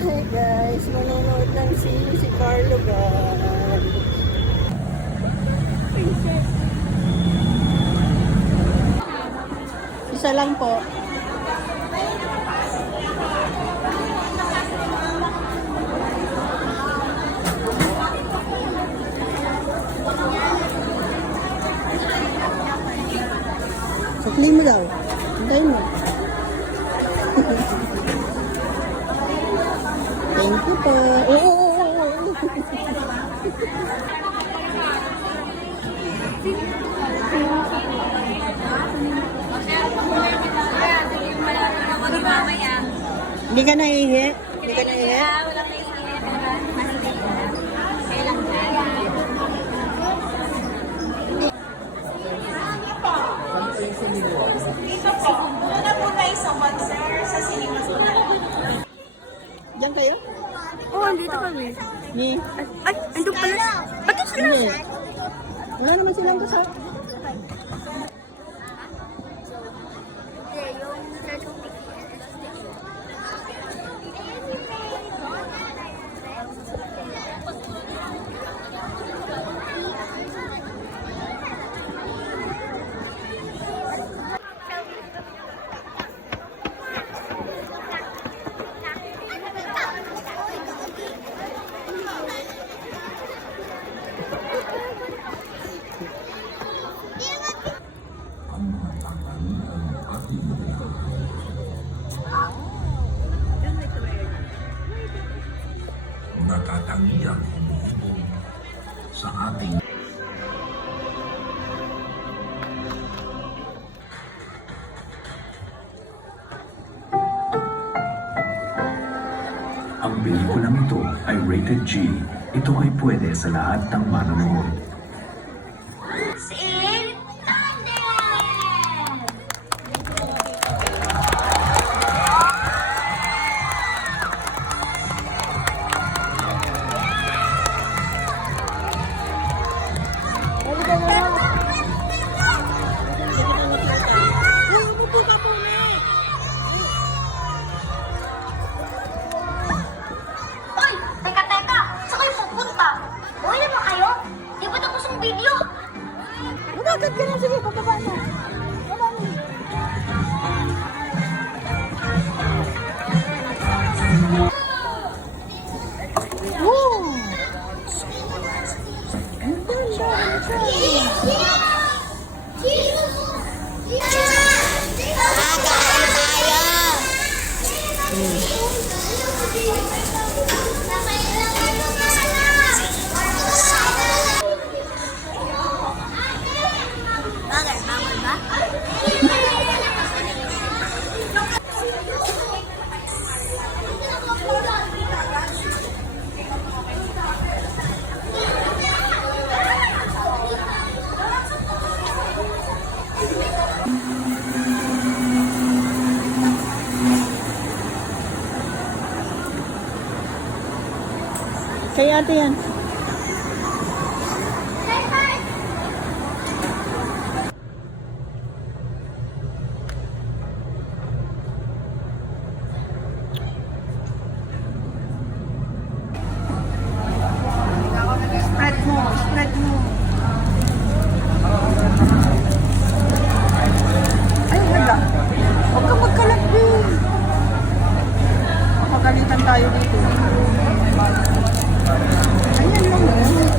Hi guys, manonood ng si Carlo guys. Isa lang po. Sakli mo daw. Hintayin mo. Thank you po. Hindi ka naihi? Hindi ka naihi? Walang naisangit. Kailang dito po. Muna po tayo sa concert sa Cinemas Una. Diyan kayo? Oo, andito kami. Ni? Ay, andun pala. Ba't sila? Ni? Wala naman silang kasal. Natatangiang umiibog sa ating Ang pelikulang ito ay rated G. Ito ay pwede sa lahat ng manonood. Hoy! Teka, teka! Saan kayo pupunta? Uwi naman kayo? Di ba tapos ang video? Magagad ka na. Sige, pababa na. Baba na. Woo! Ang ganda, ang ganda. Kay ate yan. Spread mo, spread mo. Ay, wala. Huwag kang magkalat din. Makagalitan tayo dito. Ayan lang yun.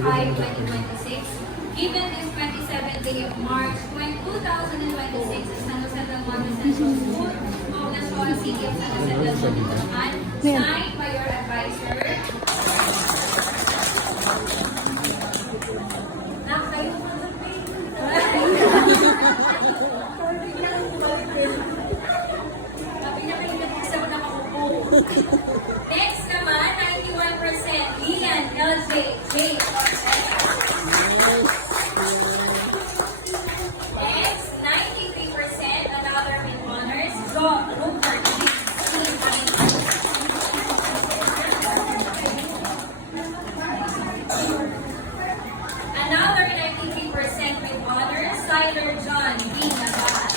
25-2026. Given this 27th day of March 2026 in San Jose del Monte Central School, Poblacion, City of San Jose del Monte, Bulacan, signed by your advisor. Next naman, 91%, Lian LJ J. Next, 93%, another with honors, Jo Rupert G. Another 93% with honors, Tyler John B. Navas.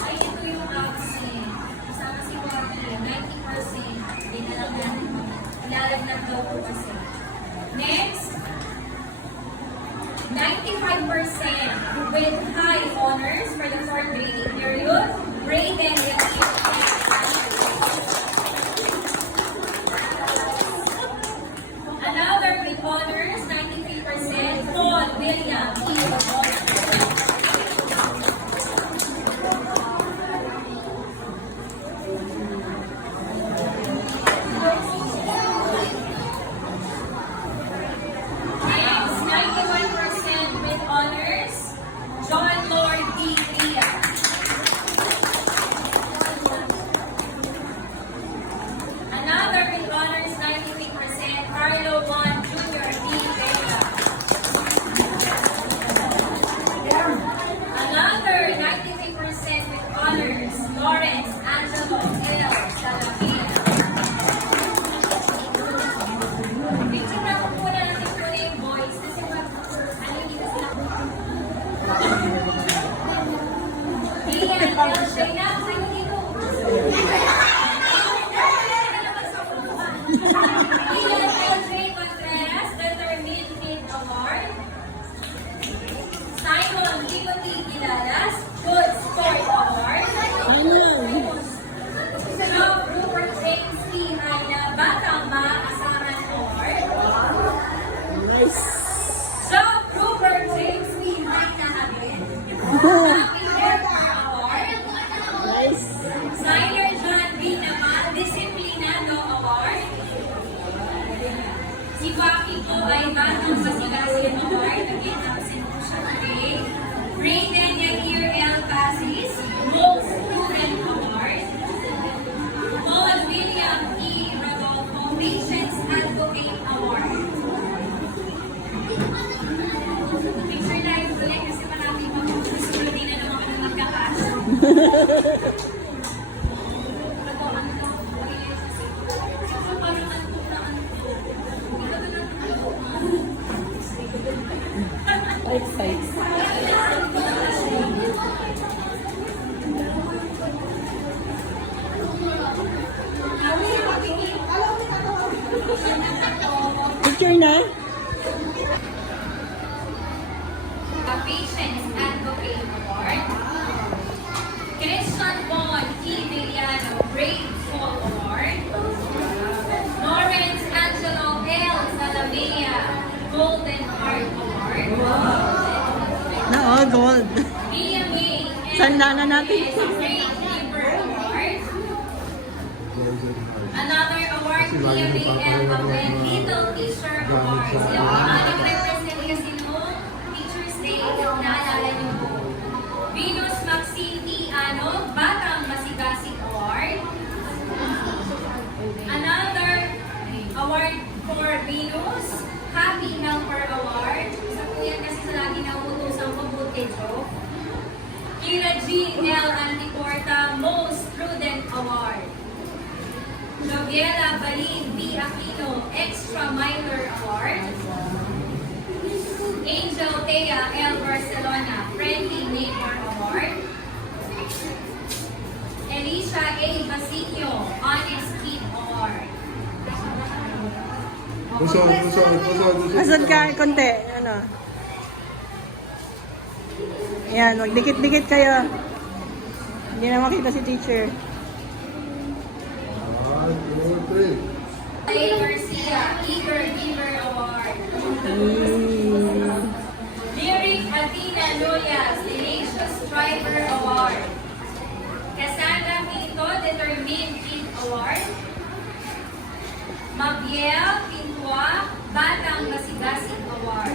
Ay, ito yung absent. Kasama si Bobby, 90%. Hindi na lang natin. Ilalagnat daw po kasi. Next, 95% with high honors for the 4th grading period, Brayden Yaqui. Another with honors, 93%, Paul William E. Next, 91% with honors, John Lord D. Ria. Another with honors, 93%, Carlo Juan Jr. D. Vega. Another 93% with honors, Lawrence Angelo L. Salamina. Picture na ko muna natin po na yung boys kasi ano hindi na sila. Ian L. Shayna, sa'yo dito. Ian L.J. Contreras, Determined Mid Award. Simon Timothy Gilalas, Good Sport Award. Job Rupert James P. Haya, Batang Maaasahan Award. Job Rupert James P. Haya Habib, Happy Worker Award. Signer John B. Naman, Disiplinado Award. Si Paki po ay Batang Masigasin Award. Again, absent po siya today. Brayden Yahir L. Basis, Most Student Award. Paul William E. Rodolfo, Patients Advocate Award. Picture live ulit kasi marami pa po. Gusto din na naman kami magkakasya. Picture na? The Patients Advocate Award. Christian Bon T. Villano, Brave Soul Award. Lawrence Angelo L. Salamea, Golden Heart Award. Gold. Mia May Sandana natin. Great Keeper Award. Another award, Mia May L. Abel, Little Teacher Award. Sila po nag-represent kasi noong Teacher's Day, naalala niyo po. Venus Maxine T. Ano, Batang Masigasig Award. Another award for Venus, Happy Helper Award. Sa po yan kasi sa lagi na utusang pabuti, Joe. Kira G. L. Antiporta, Most Prudent Award. Joviela Balin B. Aquino, Extra Miler Award. Angel Thea L. Barcelona, Friendly Neighbor Award. Elisha A. Basilio, Honest Kid Award. Asan ka? Konti. Ano? Ayan, magdikit-dikit kayo. Hindi na makita si teacher. A. Garcia Garcia, Eager Giver Award. Mm. Lyric Athena Loyas, Tenacious Striver Award. Cassandra Pinto, Determined Kid Award. Mabiel Pintua, Batang Masigasig Award.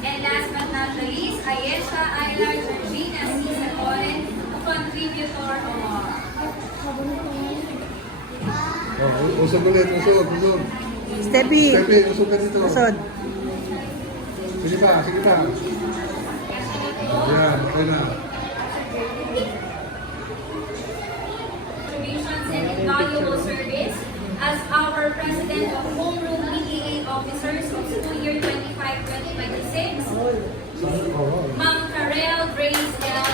And last but not the least, Ayesha Ayla Georgina C. Sacoren, Contributor Award. Oh, usog ulit, usog. Steppy. Pepe, usog ka dito. Usod. Sige pa. Yan, okay na. Contributions and invaluable service as our President of Homeroom PTA Officers of school year 25-2026, Ma'am Karel Grace L.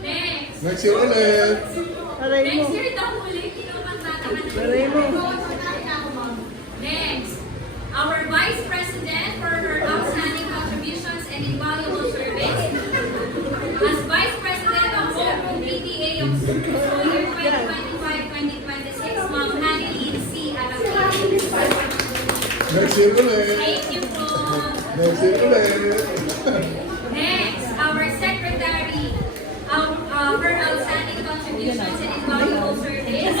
Next. Next year ulit. Aray mo. Next year daw ulit, Aray mo. Next, our Vice President for her outstanding contributions and invaluable service. As Vice President of Homeroom PTA of school year 2025-2026, Ma'am Annalyn C. Alapin. Next year ulit. Thank you po. Next year ulit. Next, our Secretary, her outstanding contributions and invaluable service.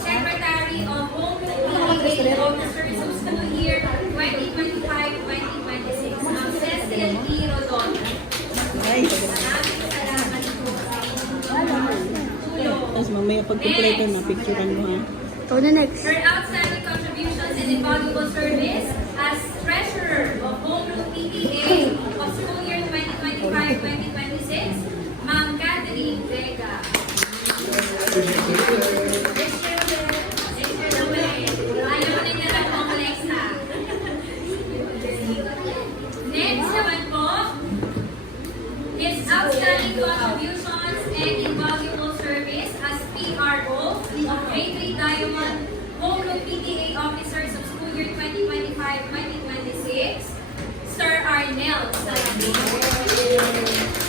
Secretary of Homeroom PTA Officers of school year 2025-2026, Ma'am Cecil E. Rodon. Nice. Maraming salamat po sa inyong tulong. Tapos mamaya pagkumpleto na, picturean mo ha. Her outstanding contributions and invaluable service as Treasurer of Homeroom PTA of school year 2025-2026, Ma'am Catherine Vega. Next naman po, his outstanding contributions and invaluable service as PRO of Grade 3 Diamond Homeroom PTA Officers of school year 2025-2026, Sir Arnel Salamin.